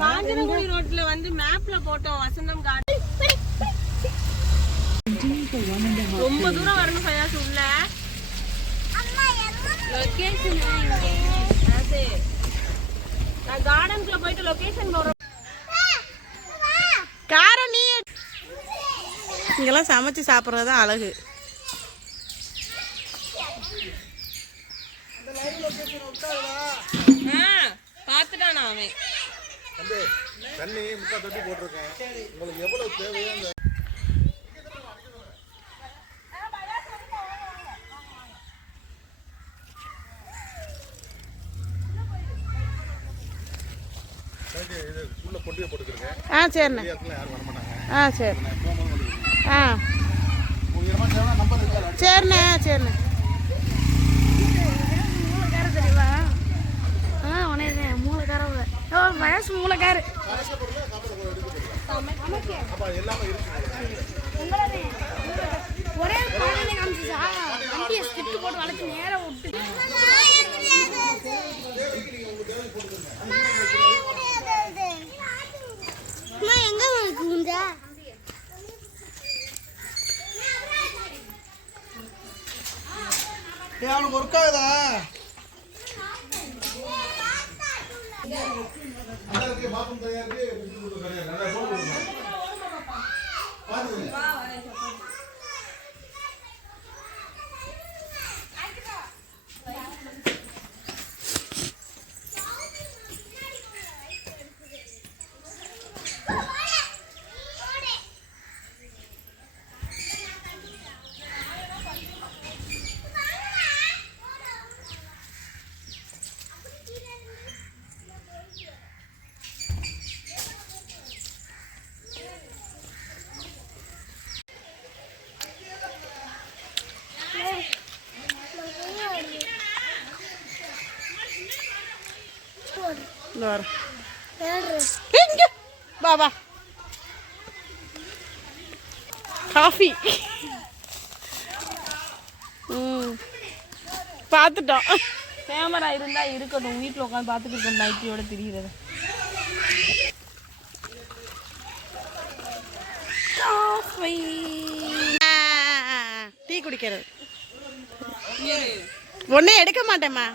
காஞ்சனகுடி ரோட்ல வந்து மேப்ல போட்டோம் வசந்தம் கார்டன். ரொம்ப தூரம் வரணும் ஃபயாஸ் உள்ள. லொகேஷன் நான் கார்டனுக்குள்ள போயிட்டு லொகேஷன் போறோம். காரம் நீ இங்கெல்லாம் சமைச்சு சாப்பிட்றது தான் அழகு. பார்த்துட்டானா அவன் தண்ணி முக்கா தொட்டி போட்டிருக்கேன். உங்களுக்கு எவ்வளவு தேவையோ உள்ள பொட்டியை போட்டுக்கிறேன். சரிண்ணே. யாரும் வரமாட்டாங்க. சரி. சரிண்ணே சரிண்ணே. தெரியுமா வயசு மூளைக்காரு ஒரே காமிச்சு போட்டு வளர்த்து நேரம் விட்டு எங்க அவனுக்கு ஒர்க்காகுதா? பாபா காஃபி பார்த்துட்டோம். கேமரா இருந்தா இருக்கட்டும், வீட்டில் உட்காந்து பார்த்துட்டு இருக்கோம். நைட்டியோட தெரியுறது. டீ குடிக்கிறது ஒன்னே எடுக்க மாட்டேம்மா.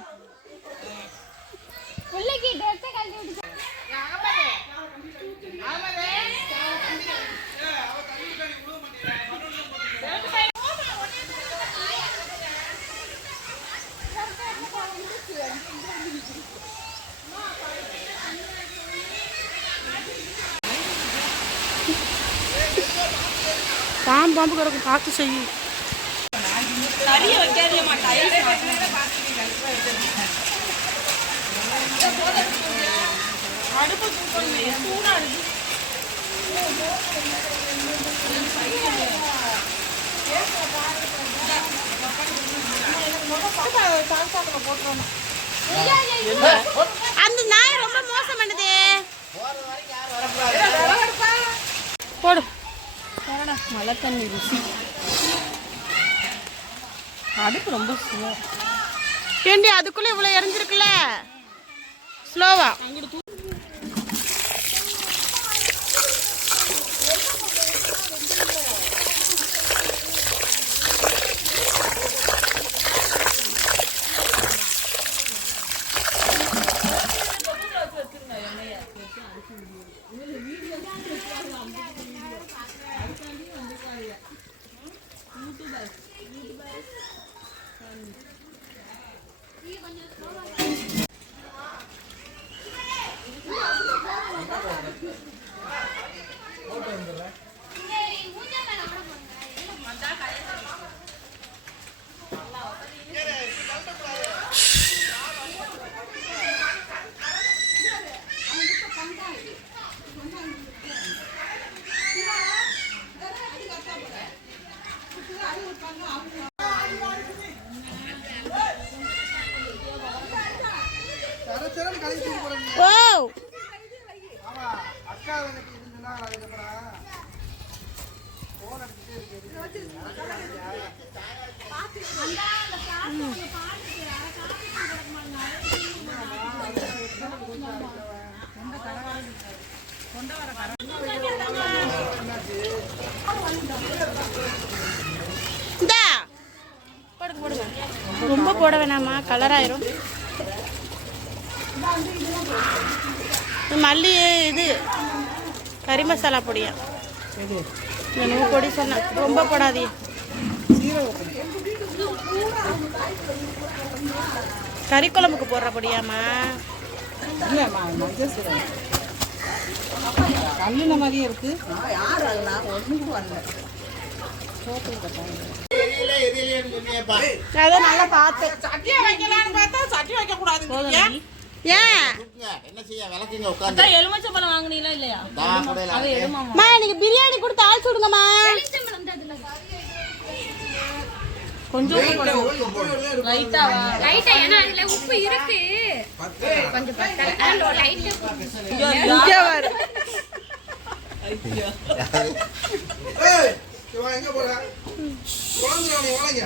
பாம்பு கிடக்கும், பார்த்து செய்யும். அடுப்பு சூடா இருக்கு. அந்த நாய் ரொம்ப மோசம் பண்ணுது. போடு மழை தண்ணி ருசி. அடுப்பு ரொம்ப ஸ்லோ. ஏண்டி அதுக்குள்ள இவ்வளவு எரிஞ்சிருக்குல்ல, ஸ்லோவா. ரொம்ப போட வேணாமா, கலர் ஆயிரும். மல்லி இது கறி மசாலா பொடியா, நூறு பொடி சொன்ன, ரொம்ப போடாதே. கறி குழம்புக்கு போடுற பொடியாமா? கல்லுன மாதிரியே இருக்கு. அதான் நல்லா பார்த்தேன். சட்டியை வைக்கலான்னு பார்த்தா சட்டி வைக்க கூடாது. ஏன் என்ன செய்ய விளக்குங்க உட்கார்ந்து எலுமிச்சம்பழம் வாங்குனீங்களா இல்லையா? அது அம்மா எனக்கு பிரியாணி கொடுத்து ஆள் சுடுங்கம்மா. கொஞ்சம் லைட்டா ஏன்னா அதுல உப்பு இருக்கு. கொஞ்சம் லைட்டா இங்க வரு. எங்க போற குழந்தை வாங்க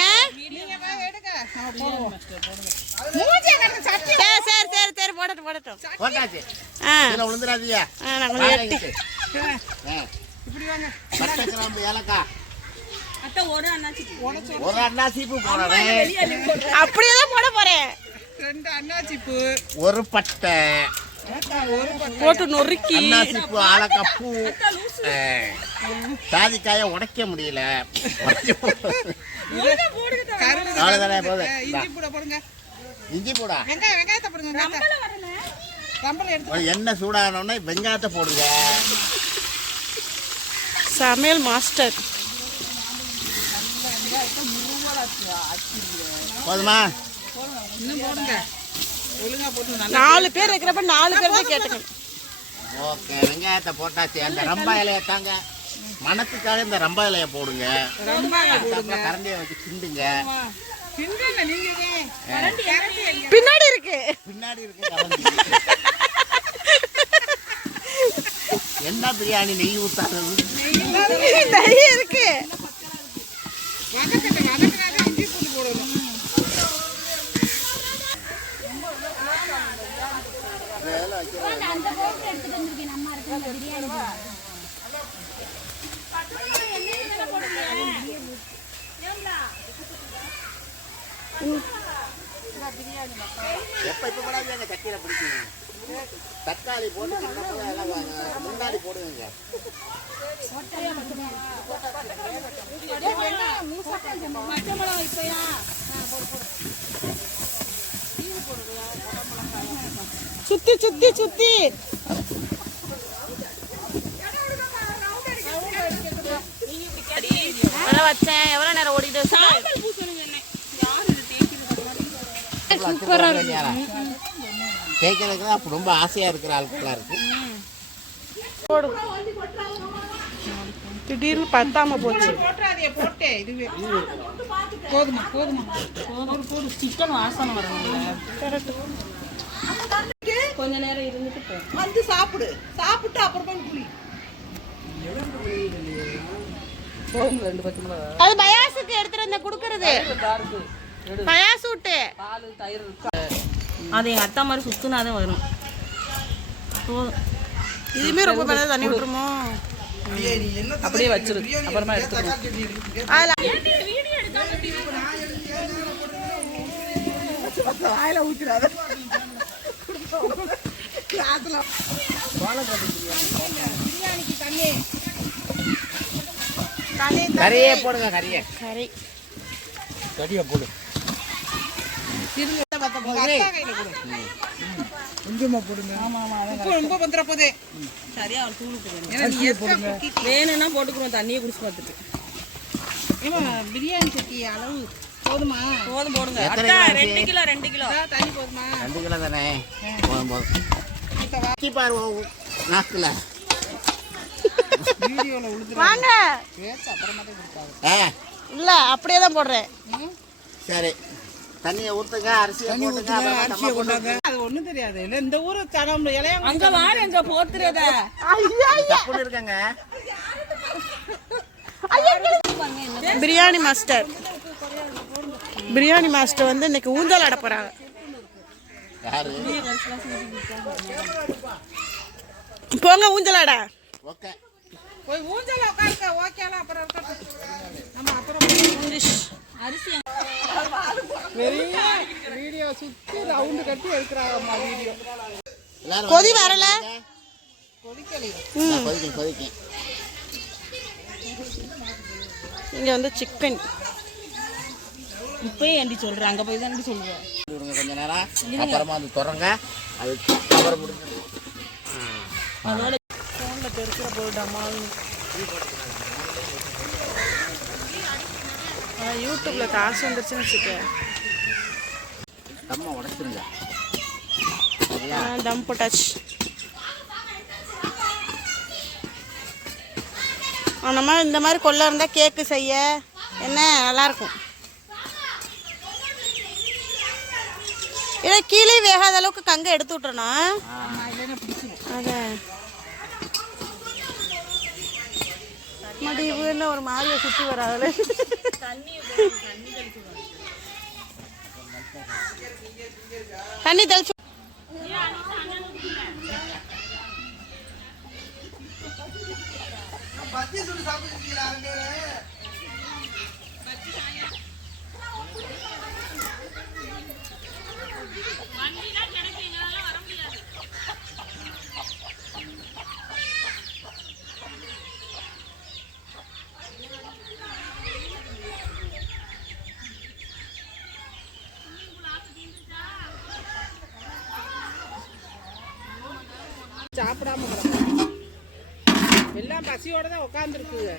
ஏன் சரி போடட்டும் போடட்டும். போட்டாச்சு ஆ இதுல விழுந்துடாதீங்க. நான் கொஞ்சம் எட்டி. இப்படி வாங்க. பட்டை கிராம்பு ஏலக்காய் அத்தை ஒரு அண்ணாச்சி ஒரு அண்ணா சீப்பு போடுறேன். அப்படியே தான் போட போறேன். 2 அன்னாச்சிப்பு, ஒரு பட்டை போட்டு நொறுக்கி அண்ணா சீப்பு ஏலக்காய் பூ சாதிக்காய உடைக்க முடியல. அவ்வளவுதானே போதும். இஞ்சி பூட போடுங்க. இஞ்சி போடா வெங்காயத்தை போடுங்க. ரம்பளை எடுத்து எண்ணெய் சூடானோடனே வெங்காயத்தை போடுங்க. சமையல் மாஸ்டர். போதுமா? இன்னும் போடுங்க. ஒழுங்கா போட்டு 4 பேர் இருக்கிறப்ப 4 பேர் தான் கேட்டுக்கணும். ஓகே வெங்காயத்தை போட்டாச்சு. அந்த ரம்பா இலையை தாங்க மணத்துக்காக இந்த ரம்பா இலையை போடுங்க. அப்புறம் கரண்டியை வச்சு கிண்டுங்க. கிண்டுங்க. நீங்க பின்னாடி இருக்கு. பின்னாடி இருக்கு கரண்டி. என்ன பிரியாணி நெய் ஊத்தாதது? நெய் இருக்கு. வதக்கினாக்க இஞ்சி பூண்டு போடணும். அந்த போட்டு எடுத்துட்டு வந்திருக்கேன். அம்மா இருக்கு பிரியாணி. இப்ப போடாதீங்க, சக்கீரை பிடிக்கும். தக்காளி போட்டு முன்னாடி போடுவீங்க. சுத்தி சுத்தி சுத்தி வச்சேன். எவ்வளவு நேரம் ஓடிட்டு தேய்க்கிறதுக்கு ரொம்ப ஆசையா இருக்கிற ஆட்களா இருக்கு. திடீர்னு பத்தாம போச்சு. போட்டுறாதே போட்டே. இதுவே போதுமா போதுமா. போடு சிக்கன் வாசனை வரணும்ல. கொஞ்ச நேரம் இருந்துட்டு போ. வந்து சாப்பிடு. சாப்பிட்டு அப்புறமா குளி. போதும் 2 பச்சை மிளகாய். அது பயாசுக்கு எடுத்துட்டு வந்து குடுக்கறது. பயாசு விட்டு பால் தயிர் அது எங்க அத்தா மாதிரி சுத்துனாதான் வரும். இதுமே ரொம்ப பல தண்ணி விட்டுருமோ? அப்படியே வச்சிரு. அப்புறமா எடுத்துக்கோ. வாயில ஊத்துறாத. பிரியாணிக்கு தண்ணி. கறியே போடுங்க. கறியை கறி போடு. கொஞ்சமா போடுங்க. உப்பு ரொம்ப வந்துற போதே. சரியா அவன் தூளுக்கு வேணும்னா போட்டுக்கிறோம். தண்ணியை குடிச்சு பார்த்துட்டு. பிரியாணி சட்டி அளவு போதுமா? போதும் போடுங்க. எத்தனை அட்டா கிலோ 2 கிலோ 2 கிலோ. தண்ணி போதுமா? 2 கிலோ தானே? போதும் போதும். பாரு நாக்குல வீடியோல உழுது வாங்க. பேச்சு அப்புறமா தான் கொடுத்தாங்க. இல்ல அப்படியே தான் போடுறேன். சரி தண்ணியை ஊத்துங்க, அரிசியை போட்டுங்க, அப்புறமா தம்மா போட்டு அது ஒண்ணும் தெரியாது இல்ல இந்த ஊரு சனம் இலையா அங்க வாரு எங்க போத்துறத தப்புன்னு இருக்கங்க. பிரியாணி மாஸ்டர் வந்து இன்னைக்கு ஊஞ்சல் ஆட போறாங்க. யாரு? போங்க ஊஞ்சல் ஆட. ஓகே. போய் ஊஞ்சல உட்காருங்க. ஓகேல அப்புறம் இருக்கட்டும். நம்ம அப்புறம் அரிசி பெரிய வீடியோ சுத்தி ரவுண்ட் கட்டி எடுக்கறாங்கம்மா வீடியோ. எல்லாரும் கொதி வரல. கொதிக்கும். இங்க வந்து சிக்கன். இப்பயே ஏண்டி சொல்ற? அங்க போய் தான் சொல்றேன். கொஞ்ச நேரம் அப்புறமா அது திறங்க. அது கவர் முடிஞ்சு அதோட போன்ல பெருக்கிற போயிட்டாமா. யூடியூப்ல காசு வந்துருச்சுன்னு வச்சுக்க. தம்மா உடைச்சிருங்க. தம் போட்டாச்சு. நம்ம இந்த மாதிரி கொள்ள இருந்தா கேக்கு செய்ய என்ன நல்லா இருக்கும். இல்லை கீழே வேகாத அளவுக்கு கங்க எடுத்து விட்டுறணும். அதான் மடிவுன்னு ஒரு மாதிரியை சுற்றி வராது. தண்ணி தெளிச்சு சாப்பிடாம எல்லாம் பசியோட தான் உட்காந்துருக்குங்க.